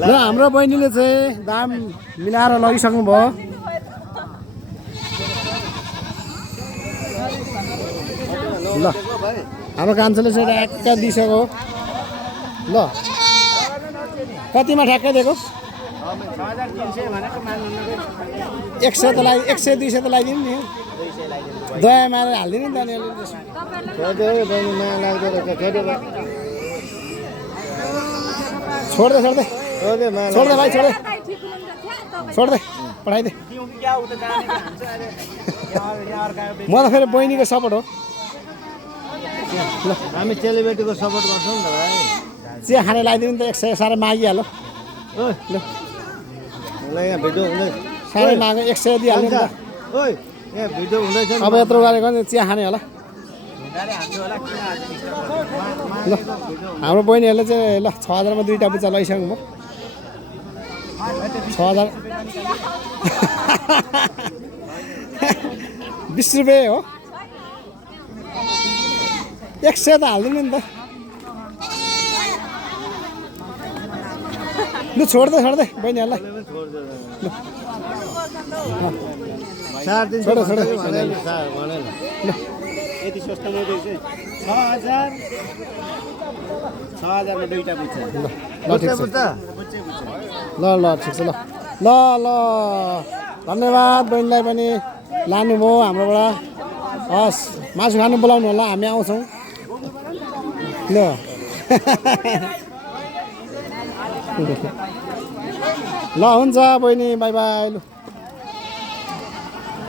ल हाम्रो बहिनीले चाहिँ दाम मिलाएर लगिसक्नु भयो। ल हाम्रो कान्छोले चाहिँ ठ्याक्क दिइसक्यो। ल कतिमा ठ्याक्कै दिएको? 100 त लाइ 100 200 त लगाइदिनु नि। दया मारेर हालिदिनु नि त नि छोड्दै छोड्दै छोड्दै भाइ छोड्दै छोड्दै पठाइदे। म त फेरि बहिनीको सपोर्ट हो। ल हामी चेलीबेटीको सपोर्ट गर्छौँ नि त भाइ। चिया खाने लगाइदिनु नि त 100 साह्रै मागिहाल्यो। ल यहाँ भिडियो हुँदै साह्रै माग्यो 100 दिइहाल्नु नि त। ओइ यहाँ भिडियो हुँदैछ अब यत्रो गरेको नि चिया खाने होला। ल हाम्रो बहिनीहरूले चाहिँ ल 6000 मा दुईटा बुच्चा लैसक्नु भयो। 6000 20 रुपियाँ हो। 100 त हालिदिनु नि त। लु छोड्दै छोड्दै बहिनीहरूलाई। छोड छोड यति सस्तोमा दिन्छ 6000 6000 मा दुईटा बुच्चा। ल ठिक छ। ल ल ठिक छ। ल ल ल धन्यवाद बहिनीलाई पनि लानुभयो हाम्रोबाट। हस् मासु खानु बोलाउनु होला, हामी आउँछौँ। ल ल हुन्छ बहिनी, बाई बाई। लु